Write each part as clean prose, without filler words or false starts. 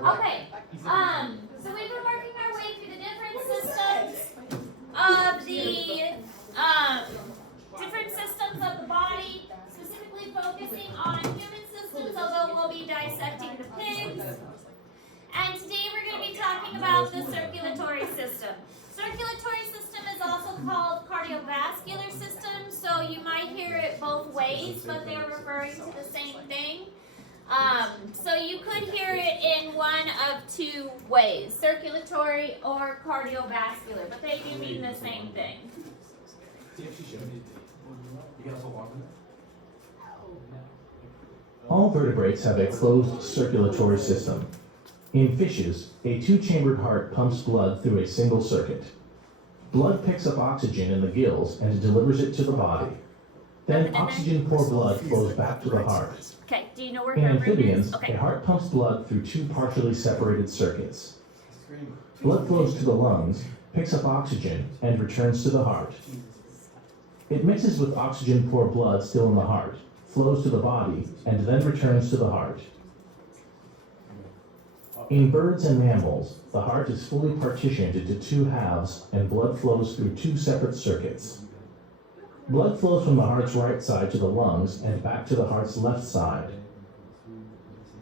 Okay. So we've been working our way through the different systems of the body, specifically focusing on human systems, although we'll be dissecting the pigs. And today we're going to be talking about the circulatory system. Circulatory system is also called cardiovascular system, so you might hear it both ways, but they're referring to the same thing. So you could hear it in one of two ways, circulatory or cardiovascular, but they do mean the same thing. All vertebrates have a closed circulatory system. In fishes, a two-chambered heart pumps blood through a single circuit. Blood picks up oxygen in the gills and delivers it to the body. Then oxygen-poor blood flows back to the heart. Okay, do you know where In amphibians, okay. a heart pumps blood through two partially separated circuits. Blood flows to the lungs, picks up oxygen, and returns to the heart. It mixes with oxygen-poor blood still in the heart, flows to the body, and then returns to the heart. In birds and mammals, the heart is fully partitioned into two halves and blood flows through two separate circuits. Blood flows from the heart's right side to the lungs and back to the heart's left side.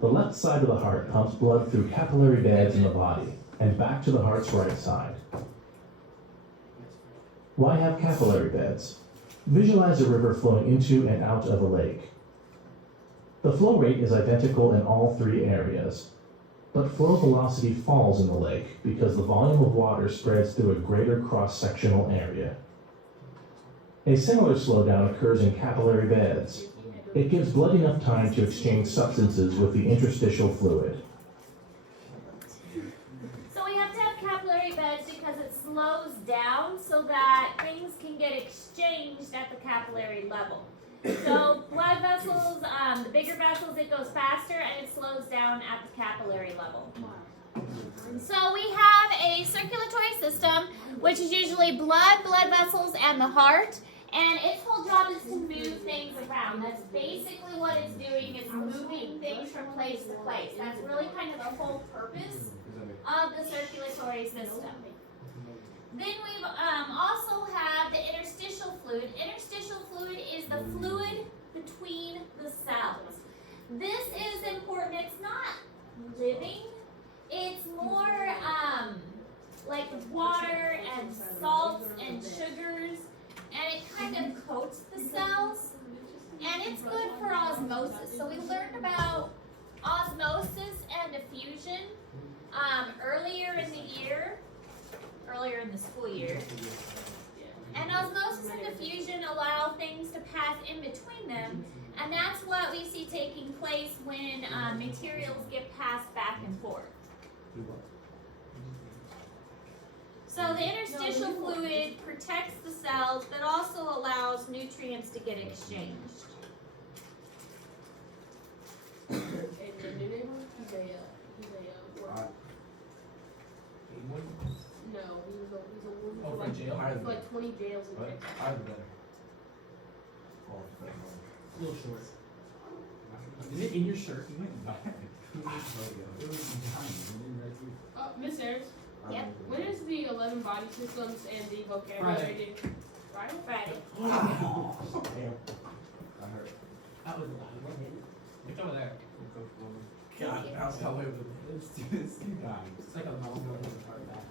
The left side of the heart pumps blood through capillary beds in the body and back to the heart's right side. Why have capillary beds? Visualize a river flowing into and out of a lake. The flow rate is identical in all three areas, but flow velocity falls in the lake because the volume of water spreads through a greater cross-sectional area. A similar slowdown occurs in capillary beds. It gives blood enough time to exchange substances with the interstitial fluid. So we have to have capillary beds because it slows down so that things can get exchanged at the capillary level. So blood vessels, the bigger vessels, it goes faster and it slows down at the capillary level. So we have a circulatory system, which is usually blood vessels, and the heart. And its whole job is to move things around. That's basically what it's doing, is moving things from place to place. That's really kind of the whole purpose of the circulatory system. Then we also have the interstitial fluid. Interstitial fluid is the fluid between the cells. This is important. It's not living. It's more like water and salts and sugars, and it kind of coats the cells, and it's good for osmosis. So we learned about osmosis and diffusion earlier in the school year. And osmosis and diffusion allow things to pass in between them, and that's what we see taking place when materials get passed back and forth. So the interstitial fluid protects the cells, but also allows nutrients to get exchanged. No, he's a like 20 jails in Texas. I'm better. A little short. Is it in your shirt? You went back. Miss Ayers, Yep. when is the 11 body systems and the vocabulary due? Friday? Friday. Wow. I heard. That was loud. It's over there. God, that's how I would. It's too bad. It's like a long one with a hard back.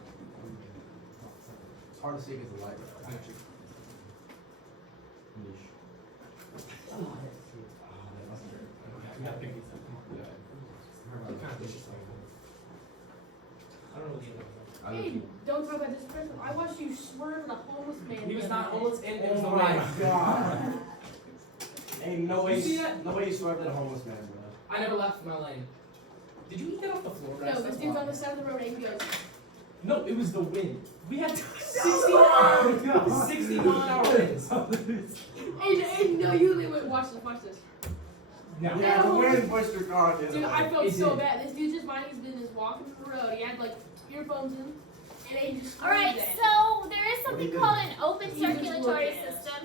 It's hard to see against the light. Niche. Oh, that must hurt. We gotta pick these up. It's kind of vicious like that. I don't know what the other one was. Hey, don't talk about this person. I watched you swerve a homeless man. He was not homeless and it was the Oh my right. God. Ain't no way. You see that? No way you swerved at a homeless man, bro. I never left my lane. Did you eat that off the floor? No, this dude's on the side of the road and he goes, No, it was the wind. We had 60 mile-an-hour winds. hey, no, you wait, watch this. No. Yeah, the wind pushed your car. Dude, I felt It so did. bad. This dude just minding his business, walking through the road. He had like earphones in, and he just. All right, screamed at so there is something called an open He just circulatory looked at us. system.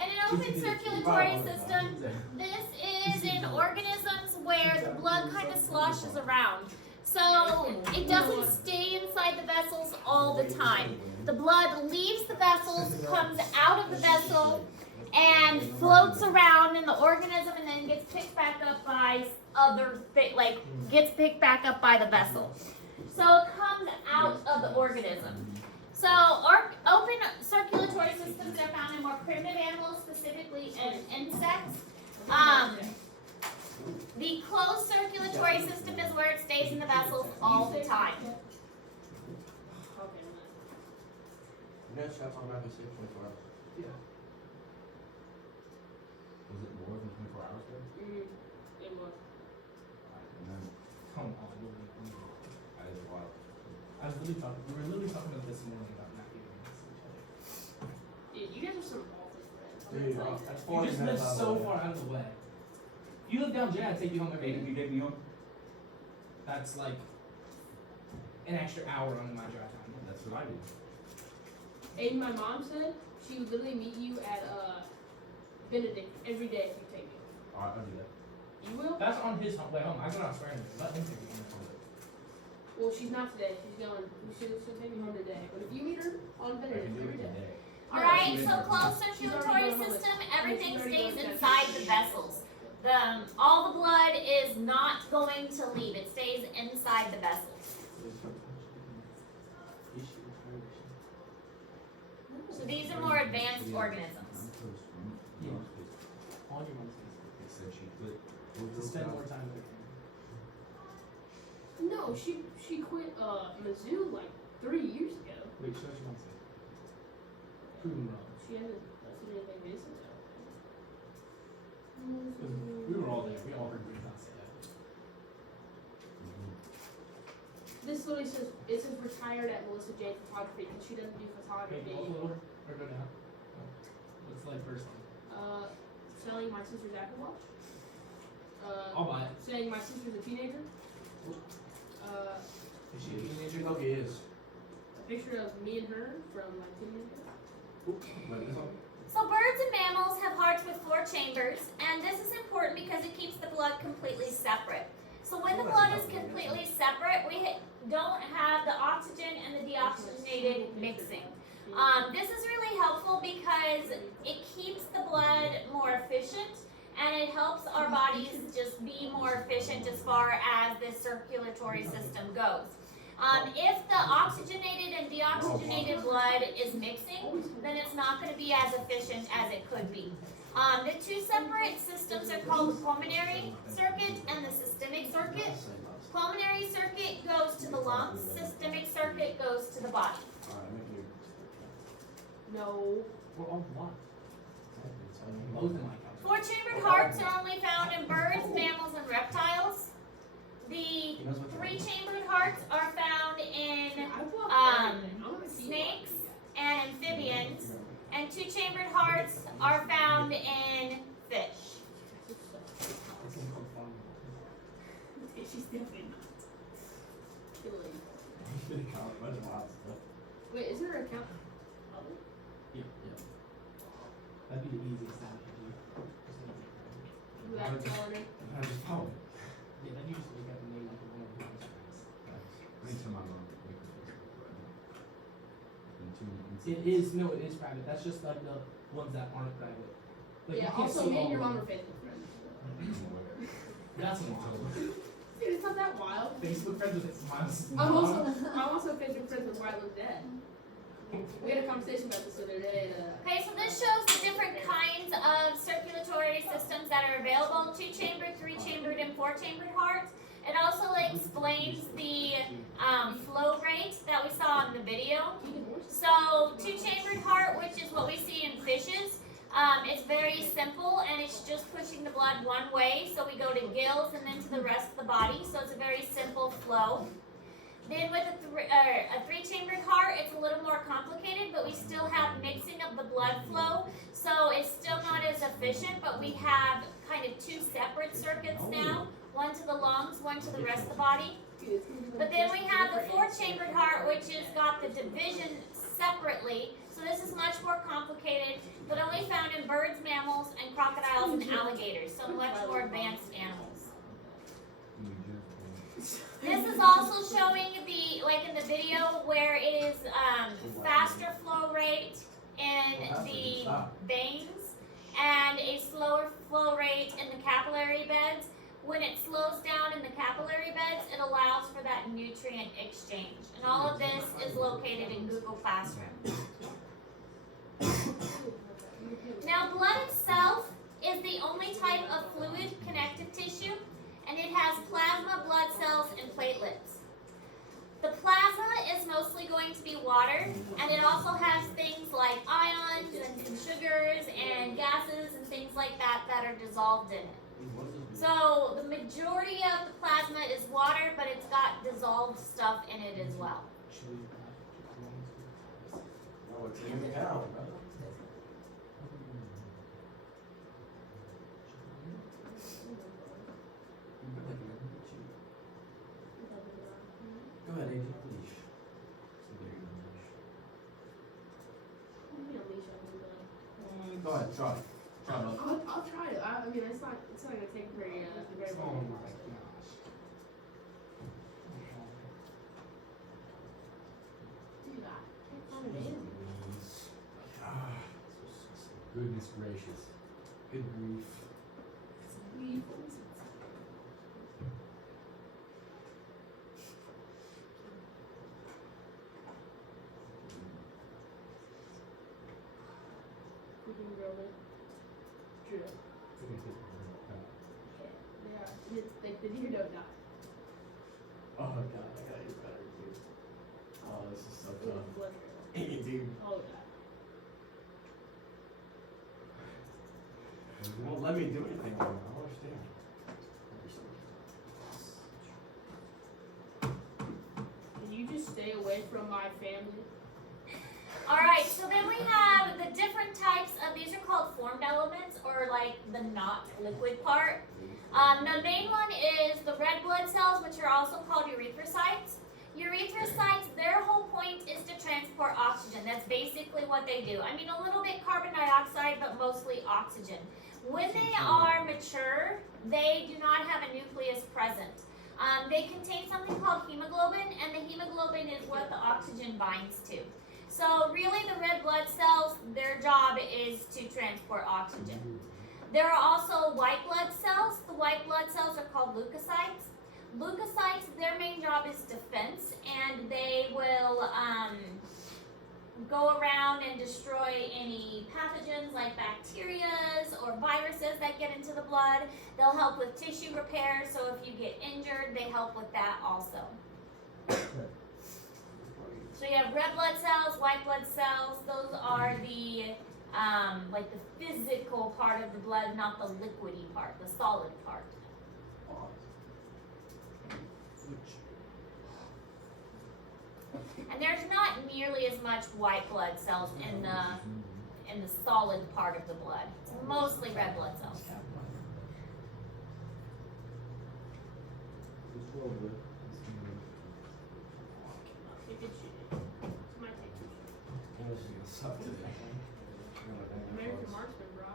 And an open circulatory system, this is in organisms where the blood kind of sloshes around. So it doesn't stay inside the vessels all the time. The blood leaves the vessels, comes out of the vessel, and floats around in the organism, and then gets picked back up by gets picked back up by the vessel. So it comes out of the organism. So open circulatory systems are found in more primitive animals, specifically in insects. The closed circulatory system is where it stays in the vessels all the time. You guys got talking about this 24 hours. Yeah. Was it more than 24 hours there? It was. And then Come on. I did a while. We were literally talking about this morning about not giving this to each other. Dude, you guys are some awful friends. Dude, Like, that's You just live so far out of the way. If you live down J, I'd take you home every day. You take me home? That's like an extra hour on my drive time. That's what I do. Aiden, my mom said she would literally meet you at Benedict every day if you take me. Alright, I'll do that. You will? That's on his way home. I go out swearing. Let him take you home. Well, she's not today. She'll take me home today. But if you meet her on I Benedict can do every it day. today. Alright, so closed circulatory system, everything stays inside the vessels. All the blood is not going to leave. It stays inside the vessels. So these are more advanced organisms. Yeah. On your mom's It said she quit. to spend more time with her. No, she quit Mizzou like 3 years ago. Wait, show us your mom's face. Prove me wrong. She hasn't posted anything recent. We were all there. We all heard Green say that. This literally says retired at Melissa J Photography because she doesn't do Maybe photography. go up a little or go down. What's the like first one? Selling my sister's Apple Watch. I'll buy it. Saying my sister's a teenager. Is she a teenager? Look, he is. A picture of me and her from like 10 years ago. Wait, this one? So birds and mammals have hearts with 4 chambers, and this is important because it keeps the blood completely separate. So when the blood is completely separate, we don't have the oxygen and the deoxygenated mixing. This is really helpful because it keeps the blood more efficient, and it helps our bodies just be more efficient as far as the circulatory system goes. If the oxygenated and deoxygenated blood is mixing, then it's not going to be as efficient as it could be. The 2 separate systems are called the pulmonary circuit and the systemic circuit. Pulmonary circuit goes to the lungs, systemic circuit goes to the body. Alright, make me. No. We're all one. Both in my couch. 4-chambered hearts are only found in birds, mammals, and reptiles. The 3-chambered hearts are found in snakes and amphibians, and 2-chambered hearts are found in fish. She's definitely not. Wait, is her account public? Yeah. That'd be the easiest thing to do. Without telling her? I just follow. Yeah, then you just look at the name like one of the friends. Anytime I'm on It is private. That's just like the ones that aren't private. Like, you Yeah, can't also see me and all your of mom them. are Facebook friends. That's wild. Dude, it's not that wild. Facebook friends with its mom's I'm mom. also Facebook friends with Wyland's dad. We had a conversation about this the other day. Okay, so this shows the different kinds of circulatory systems that are available: 2-chambered, 3-chambered, and 4-chambered hearts. It also explains the flow rate that we saw in the video. So 2-chambered heart, which is what we see in fishes, it's very simple, and it's just pushing the blood one way. So we go to gills and then to the rest of the body. So it's a very simple flow. Then with a 3-chambered heart, it's a little more complicated, but we still have mixing of the blood flow. So it's still not as efficient, but we have kind of 2 separate circuits now. One to the lungs, one to the rest of the body. But then we have the 4-chambered heart, which has got the division separately. So this is much more complicated, but only found in birds, mammals, and crocodiles and alligators. So much more advanced animals. This is also showing the, like in the video, where it is faster flow rate in the veins and a slower flow rate in the capillary beds. When it slows down in the capillary beds, it allows for that nutrient exchange. And all of this is located in Google Classroom. Now, blood itself is the only type of fluid connective tissue, and it has plasma, blood cells, and platelets. The plasma is mostly going to be water, and it also has things like ions and some sugars and gases and things like that that are dissolved in it. So the majority of the plasma is water, but it's got dissolved stuff in it as well. Oh, it's in the cow, brother. Go ahead, AJ, please. Go ahead, try. Try, bud. I'll try it. I mean, it's not gonna take very Oh long. my gosh. Dude, I can't find it in. Goodness gracious. Good grief. We can grill it. True. Yeah, it's like the deer don't die. Oh god, I gotta get better, dude. Oh, this is so tough. Blood Hey, dude. Oh yeah. You won't let me do anything anymore. I don't understand. Can you just stay away from my family? Alright, so then we have the different types of, these are called formed elements, or like the not liquid part. The main one is the red blood cells, which are also called erythrocytes. Erythrocytes, their whole point is to transport oxygen. That's basically what they do. I mean, a little bit carbon dioxide, but mostly oxygen. When they are mature, they do not have a nucleus present. They contain something called hemoglobin, and the hemoglobin is what the oxygen binds to. So really the red blood cells, their job is to transport oxygen. There are also white blood cells. The white blood cells are called leukocytes. Leukocytes, their main job is defense, and they will go around and destroy any pathogens like bacteria or viruses that get into the blood. They'll help with tissue repair, so if you get injured, they help with that also. So you have red blood cells, white blood cells. Those are the like the physical part of the blood, not the liquidy part, the solid part. And there's not nearly as much white blood cells in the solid part of the blood. It's mostly red blood cells. If it's it might take two. American marksman, bro.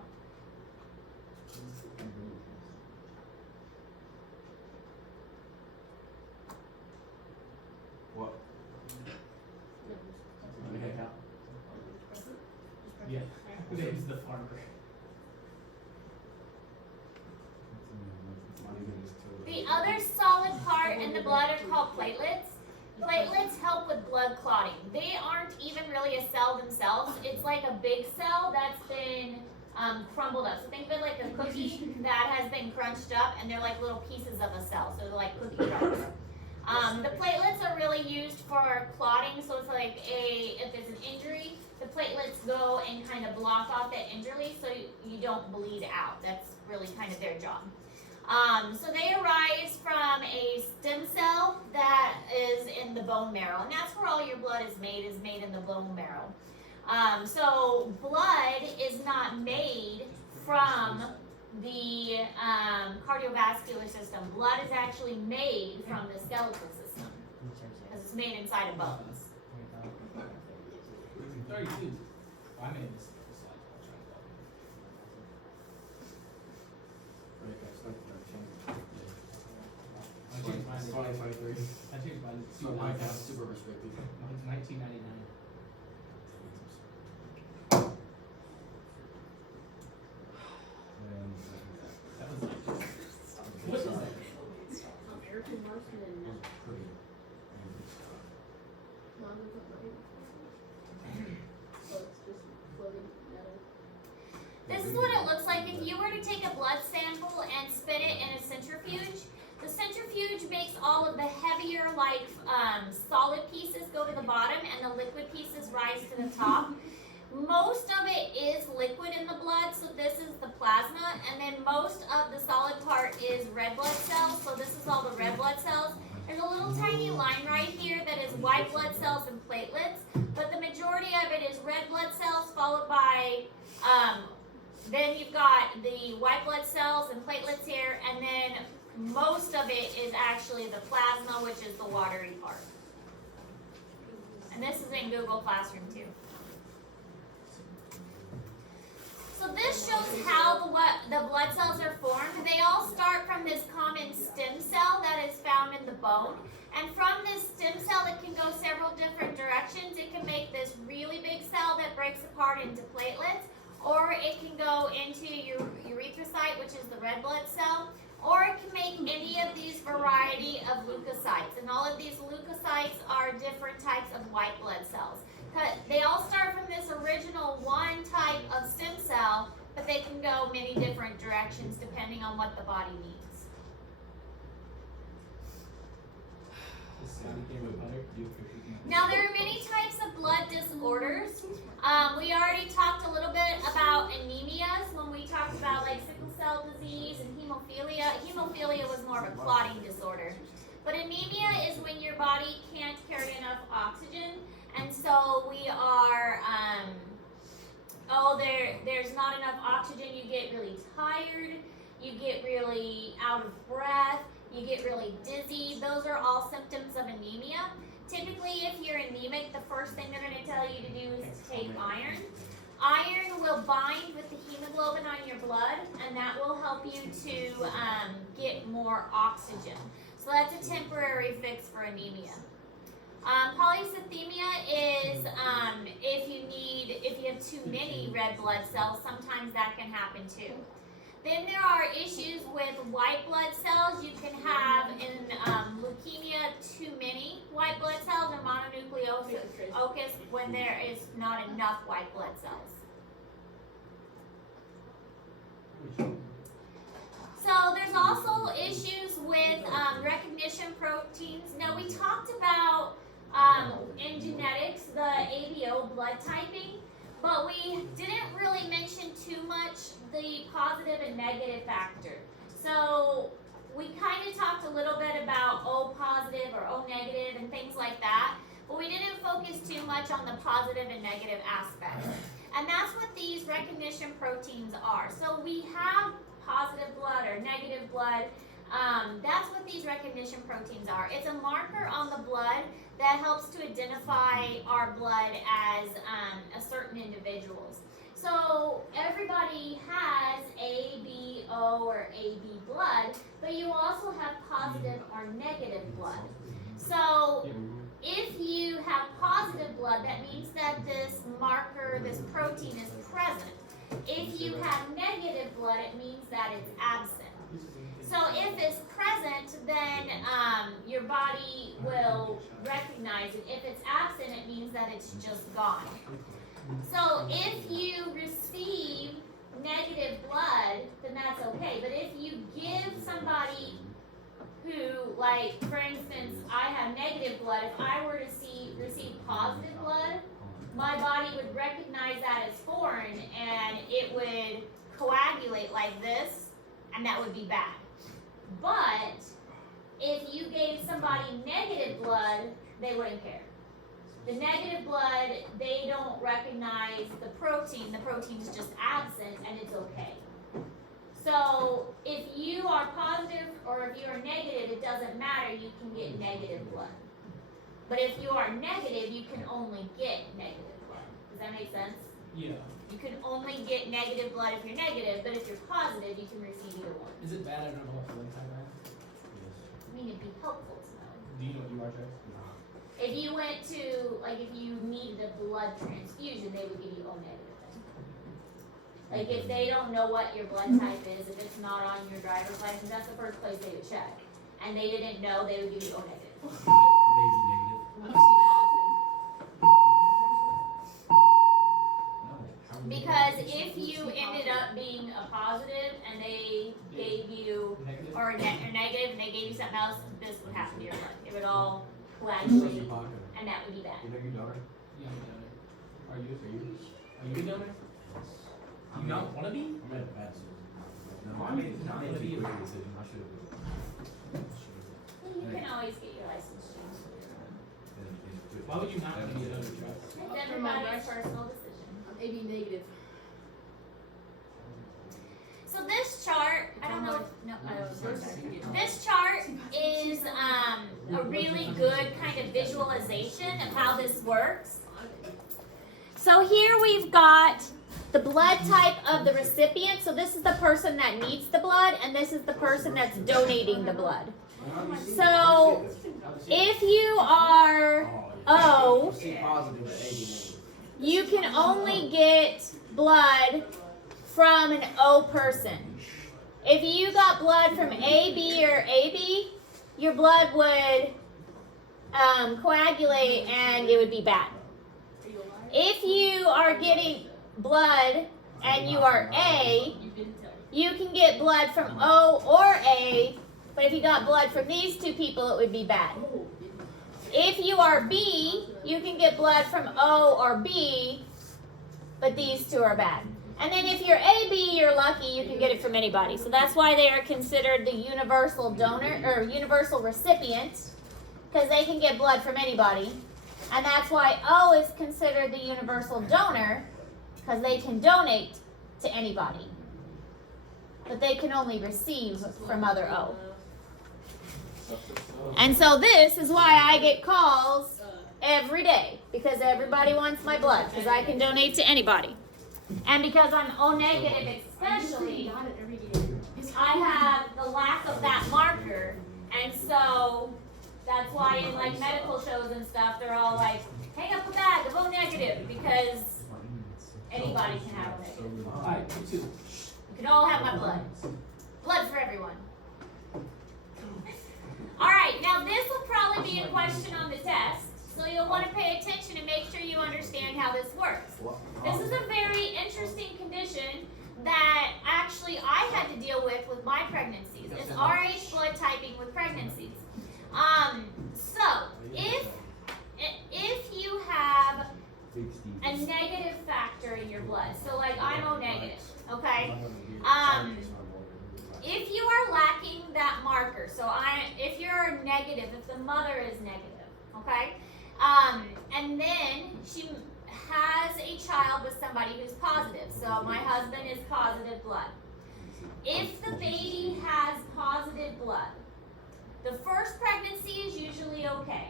What? Okay, cow. Yeah. Dave's the farmer. The other solid part in the blood are called platelets. Platelets help with blood clotting. They aren't even really a cell themselves. It's like a big cell that's been crumbled up. So think of it like a cookie that has been crunched up, and they're like little pieces of a cell. So they're like cookie crumbs. The platelets are really used for clotting. So it's like if there's an injury, the platelets go and kind of block off that injury so you don't bleed out. That's really kind of their job. So they arise from a stem cell that is in the bone marrow, and that's where all your blood is made in the bone marrow. So blood is not made from the cardiovascular system. Blood is actually made from the skeletal system because it's made inside of bones. 32. I made this slide. I'll try to follow. I changed my 2023. My White wife House. is super restricted. Mine's 1999. That was like, what is that? American Marksman. Pretty. Manga got right. So it's just floating metal. This is what it looks like if you were to take a blood sample and spin it in a centrifuge. The centrifuge makes all of the heavier, like solid pieces go to the bottom and the liquid pieces rise to the top. Most of it is liquid in the blood, so this is the plasma, and then most of the solid part is red blood cells, so this is all the red blood cells. There's a little tiny line right here that is white blood cells and platelets, but the majority of it is red blood cells followed by, then you've got the white blood cells and platelets here, and then most of it is actually the plasma, which is the watery part. And this is in Google Classroom too. So this shows how the blood cells are formed. They all start from this common stem cell that is found in the bone. And from this stem cell, it can go several different directions. It can make this really big cell that breaks apart into platelets, or it can go into your erythrocyte, which is the red blood cell, or it can make any of these variety of leukocytes. And all of these leukocytes are different types of white blood cells. They all start from this original one type of stem cell, but they can go many different directions depending on what the body needs. Now there are many types of blood disorders. We already talked a little bit about anemias when we talked about like sickle cell disease and hemophilia. Hemophilia was more of a clotting disorder. But anemia is when your body can't carry enough oxygen, and so we are, there's not enough oxygen, you get really tired, you get really out of breath, you get really dizzy. Those are all symptoms of anemia. Typically, if you're anemic, the first thing they're going to tell you to do is to take iron. Iron will bind with the hemoglobin on your blood, and that will help you to get more oxygen. So that's a temporary fix for anemia. Polycythemia is if you have too many red blood cells, sometimes that can happen too. Then there are issues with white blood cells. You can have in leukemia too many white blood cells or mononucleosis when there is not enough white blood cells. So there's also issues with recognition proteins. Now we talked about in genetics the ABO blood typing, but we didn't really mention too much the positive and negative factor. So we kind of talked a little bit about O positive or O negative and things like that, but we didn't focus too much on the positive and negative aspects. And that's what these recognition proteins are. So we have positive blood or negative blood. That's what these recognition proteins are. It's a marker on the blood that helps to identify our blood as a certain individuals. So everybody has A, B, O, or AB blood, but you also have positive or negative blood. So if you have positive blood, that means that this marker, this protein is present. If you have negative blood, it means that it's absent. So if it's present, then your body will recognize it. If it's absent, it means that it's just gone. So if you receive negative blood, then that's okay. But if you give somebody who, like, for instance, I have negative blood, if I were to receive positive blood, my body would recognize that as foreign and it would coagulate like this, and that would be bad. But if you gave somebody negative blood, they wouldn't care. The negative blood, they don't recognize the protein is just absent, and it's okay. So if you are positive or if you are negative, it doesn't matter, you can get negative blood. But if you are negative, you can only get negative blood. Does that make sense? Yeah. You can only get negative blood if you're negative, but if you're positive, you can receive either one. Is it bad I don't know what blood type I am? I mean, it'd be helpful to know. Do you know what you are, Trace? If you went to, like, if you needed a blood transfusion, they would give you O negative. Like, if they don't know what your blood type is, if it's not on your driver's license, that's the first place they would check. And they didn't know, they would give you O negative. I'm negative. I'm C positive. Because if you ended up being a positive and they gave you, Negative? or negative, and they gave you something else, this would happen to your blood. It would all What's coagulate, your pocket? and that would be bad. You know your daughter? Yeah, I'm done. Are you? Are you a donor? You not wanna be? I'm at a bad decision. No, I mean, not I made gonna a be- quick decision. I should have. You can always get your license changed. Why would you not wanna be a donor, Travis? It's everybody's personal decision. I'm AB negative. So this chart, I don't know if, no, I was sorry. This chart is a really good kind of visualization of how this works. So here we've got the blood type of the recipient. So this is the person that needs the blood, and this is the person that's donating the blood. So if you are O, C positive, but AB negative. you can only get blood from an O person. If you got blood from AB or AB, your blood would coagulate and it would be bad. Are you alive? If you are getting blood and you are A, You didn't tell me. you can get blood from O or A, but if you got blood from these two people, it would be bad. If you are B, you can get blood from O or B, but these two are bad. And then if you're AB, you're lucky, you can get it from anybody. So that's why they are considered the universal donor or universal recipient, because they can get blood from anybody. And that's why O is considered the universal donor, because they can donate to anybody. But they can only receive from other O. And so this is why I get calls every day, because everybody wants my blood, because I can donate to anybody. And because I'm O negative especially, Got it every day. I have the lack of that marker, and so that's why in like medical shows and stuff, they're all like, hang up a bag of O negative, because anybody can have O negative. Alright, you too. You can all have my blood. Blood for everyone. Alright, now this will probably be a question on the test, so you'll want to pay attention and make sure you understand how this works. This is a very interesting condition that actually I had to deal with my pregnancies. It's RH blood typing with pregnancies. So if you have a negative factor in your blood, so like I'm O negative, okay? If you are lacking that marker, so if you're negative, if the mother is negative, okay? And then she has a child with somebody who's positive. So my husband is positive blood. If the baby has positive blood, the first pregnancy is usually okay.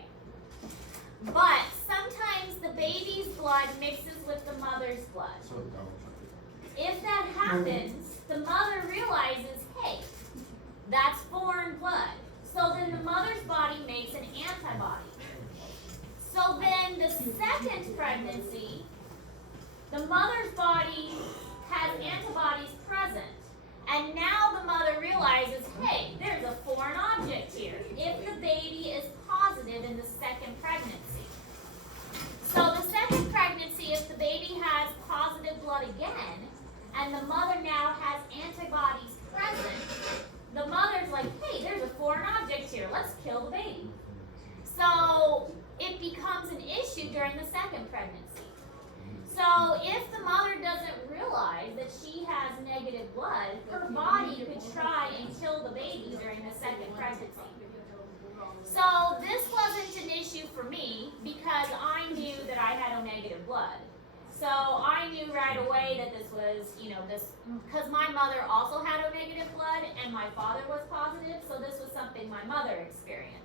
But sometimes the baby's blood mixes with the mother's blood. If that happens, the mother realizes, hey, that's foreign blood. So then the mother's body makes an antibody. So then the second pregnancy, the mother's body has antibodies present. And now the mother realizes, hey, there's a foreign object here. If the baby is positive in the second pregnancy. So the second pregnancy, if the baby has positive blood again, and the mother now has antibodies present, the mother's like, hey, there's a foreign object here. Let's kill the baby. So it becomes an issue during the second pregnancy. So if the mother doesn't realize that she has negative blood, her body could try and kill the baby during the second pregnancy. So this wasn't an issue for me because I knew that I had O negative blood. So I knew right away that this was, because my mother also had O negative blood and my father was positive, so this was something my mother experienced.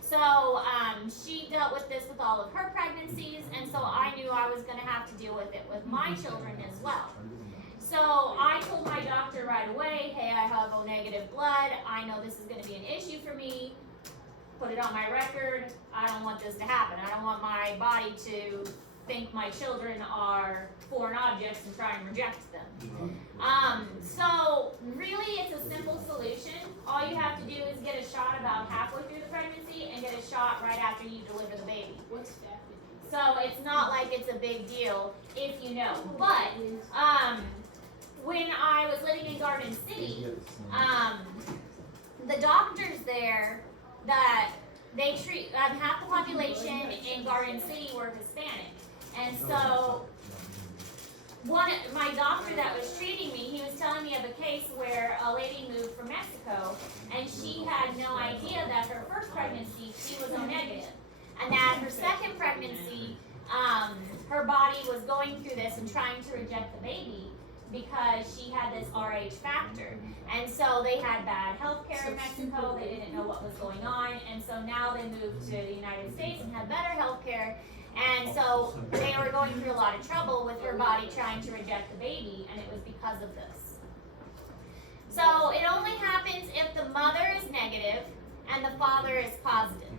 So she dealt with this with all of her pregnancies, and so I knew I was going to have to deal with it with my children as well. So I told my doctor right away, hey, I have O negative blood. I know this is going to be an issue for me. put it on my record. I don't want this to happen. I don't want my body to think my children are foreign objects and try and reject them. So really it's a simple solution. All you have to do is get a shot about halfway through the pregnancy and get a shot right after you deliver the baby. What's that? So it's not like it's a big deal if you know. But when I was living in Garden City, the doctors there that they treat half the population in Garden City were Hispanic, and so my doctor that was treating me, he was telling me of a case where a lady moved from Mexico, and she had no idea that her first pregnancy she was O negative, and that her second pregnancy, her body was going through this and trying to reject the baby because she had this Rh factor. And so they had bad health care in Mexico, they didn't know what was going on, and so now they moved to the United States and had better health care, and so they were going through a lot of trouble with her body trying to reject the baby, and it was because of this. So it only happens if the mother is negative and the father is positive.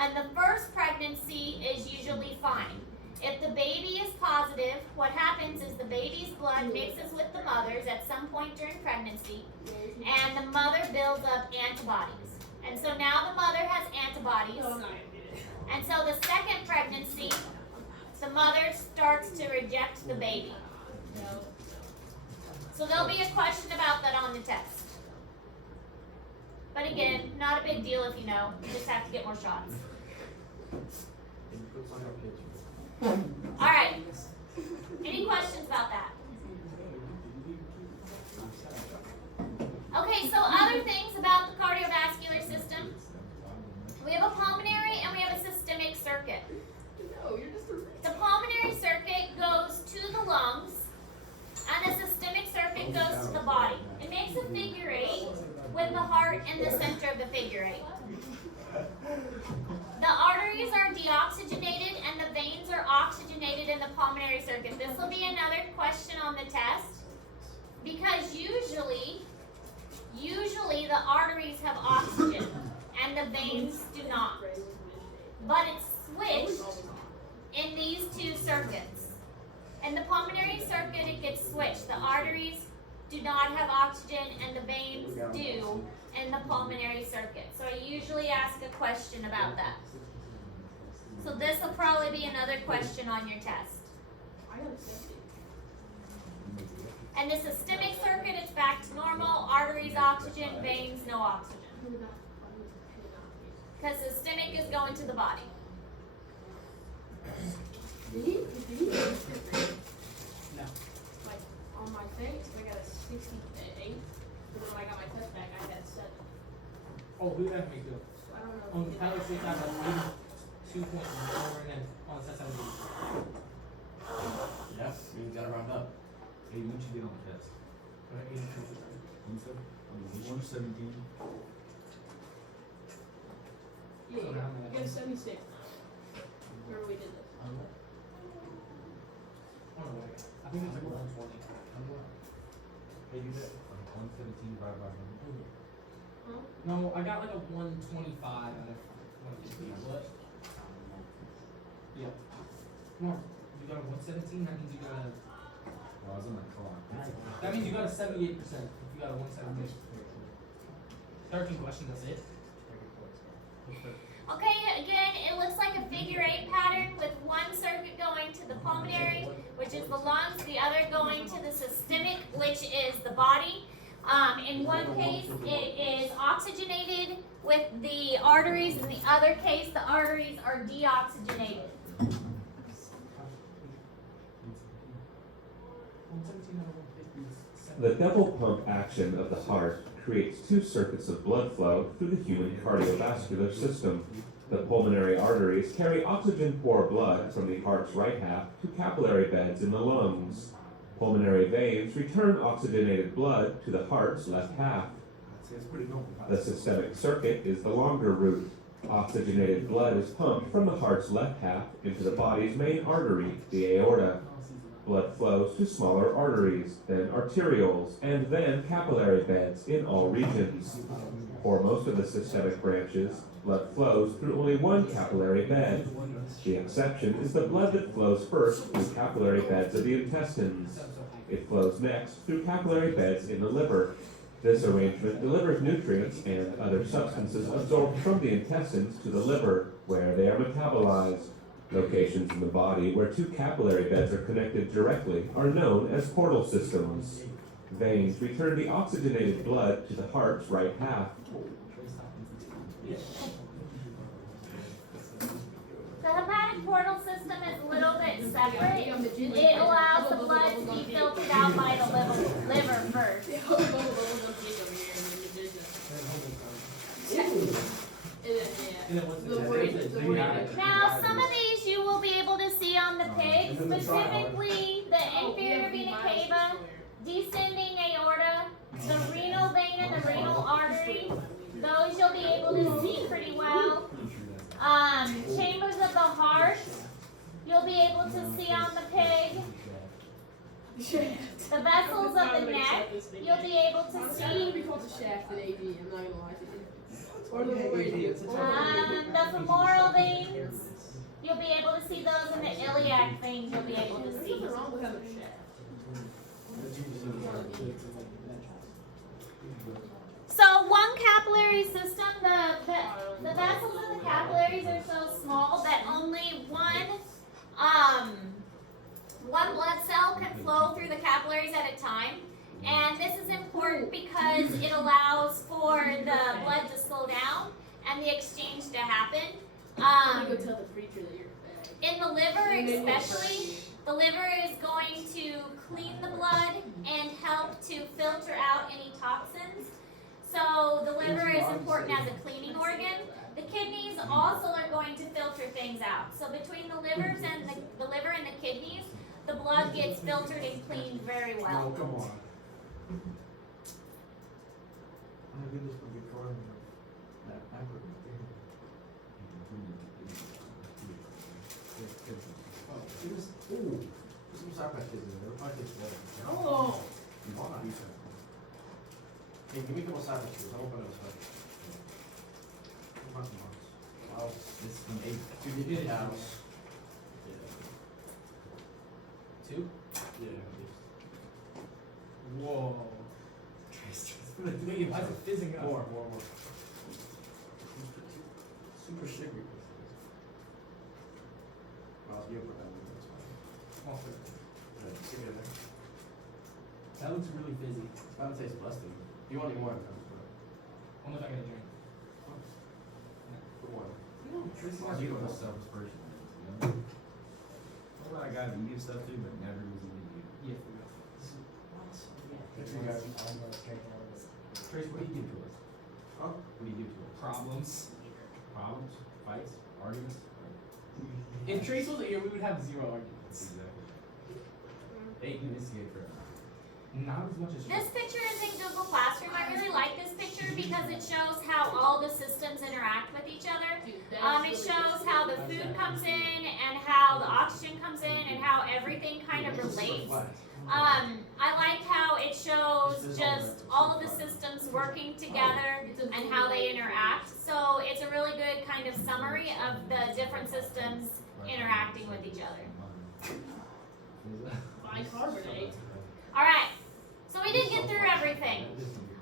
And the first pregnancy is usually fine. If the baby is positive, what happens is the baby's blood mixes with the mother's at some point during pregnancy, and the mother builds up antibodies. And so now the mother has antibodies, and so the second pregnancy, the mother starts to reject the baby. So there'll be a question about that on the test. But again, not a big deal if you know, you just have to get more shots. Alright, any questions about that? Okay, so other things about the cardiovascular system. We have a pulmonary and we have a systemic circuit. The pulmonary circuit goes to the lungs, and the systemic circuit goes to the body. It makes a figure 8 with the heart in the center of the figure 8. The arteries are deoxygenated and the veins are oxygenated in the pulmonary circuit. This will be another question on the test, because usually the arteries have oxygen and the veins do not. But it's switched in these two circuits. In the pulmonary circuit, it gets switched. The arteries do not have oxygen and the veins do in the pulmonary circuit. So I usually ask a question about that. So this will probably be another question on your test. And the systemic circuit, it's back to normal. Arteries, oxygen, veins, no oxygen. Because systemic is going to the body. No. Like on my thing, I got a 68, but when I got my test back, I had 7. Oh, we have me do. So I don't know. On the pilot six, I have 82.4, and then on the test, I have Yes, you gotta round up. Hey, when you get on the test? 82. 117. Yeah, you got a 76. Remember we did this. I don't know what I got. I think it's like 120. Hey, you get 117 divided by 100. Huh? No, I got like a 125 out of 150. What? Yeah. No, you got a 117. That means you got a. Well, I was in my car. That means you got a 78%. If you got a 117. 13 questions. That's it. Okay, again, it looks like a figure 8 pattern with one circuit going to the pulmonary, which is the lungs, the other going to the systemic, which is the body. In one case, it is oxygenated with the arteries. In the other case, the arteries are deoxygenated. 117 out of 150 is The double pump action of the heart creates two circuits of blood flow through the human cardiovascular system. The pulmonary arteries carry oxygen-poor blood from the heart's right half to capillary beds in the lungs. Pulmonary veins return oxygenated blood to the heart's left half. It's pretty normal. The systemic circuit is the longer route. Oxygenated blood is pumped from the heart's left half into the body's main artery, the aorta. Blood flows to smaller arteries, then arterioles, and then capillary beds in all regions. For most of the systemic branches, blood flows through only one capillary bed. The exception is the blood that flows first through capillary beds of the intestines. It flows next through capillary beds in the liver. This arrangement delivers nutrients and other substances absorbed from the intestines to the liver, where they are metabolized. Locations in the body where two capillary beds are connected directly are known as portal systems. Veins return the oxygenated blood to the heart's right half. The hepatic portal system is a little bit separate. It allows the blood to be filtered out by the liver first. Now, some of these you will be able to see on the pig, specifically the inferior vena cava, descending aorta, the renal vein and the renal artery. Those you'll be able to see pretty well. Chambers of the heart, you'll be able to see on the pig. The vessels of the neck, you'll be able to see. The femoral veins, you'll be able to see those, and the iliac veins, you'll be able to see. So one capillary system, the vessels of the capillaries are so small that only one blood cell can flow through the capillaries at a time. And this is important because it allows for the blood to slow down and the exchange to happen. In the liver especially, the liver is going to clean the blood and help to filter out any toxins. So the liver is important as a cleaning organ. The kidneys also are going to filter things out. So between the livers and the liver and the kidneys, the blood gets filtered and cleaned very well. Oh, come on. Oh. Hey, give me a couple side pictures. I'll open those first. Wow. This is from 8. You did house. Two? Yeah. Whoa. Wait, why is it fizzing up? More. Super sugary. Well, you put that in. That's fine. Oh, good. Right, stick it in there. That looks really fizzy. It's about to taste less than. You want any more? Only if I get a drink. Put one. You don't know self-expression. You know? What about a guy that used stuff too, but never was into you? Yeah. Good for you guys. Trace, what do you do to us? Huh? What do you do to us? Problems. Problems? Fights? Arguments? If Trace wasn't here, we would have 0 arguments. Exactly. They can instigate for that. Not as much as This picture is in Google Classroom. I really like this picture because it shows how all the systems interact with each other. It shows how the food comes in and how the oxygen comes in and how everything kind of relates. I like how it shows just all of the systems working together and how they interact. So it's a really good kind of summary of the different systems interacting with each other. Bicarbonate. All right, so we did get through everything.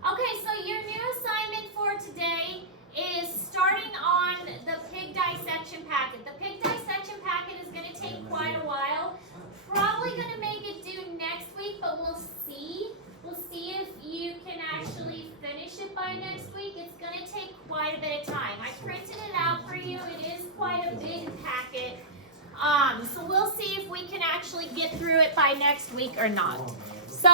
Okay, so your new assignment for today is starting on the pig dissection packet. The pig dissection packet is going to take quite a while. Probably going to make it due next week, but we'll see. We'll see if you can actually finish it by next week. It's going to take quite a bit of time. I printed it out for you. It is quite a big packet. So we'll see if we can actually get through it by next week or not. So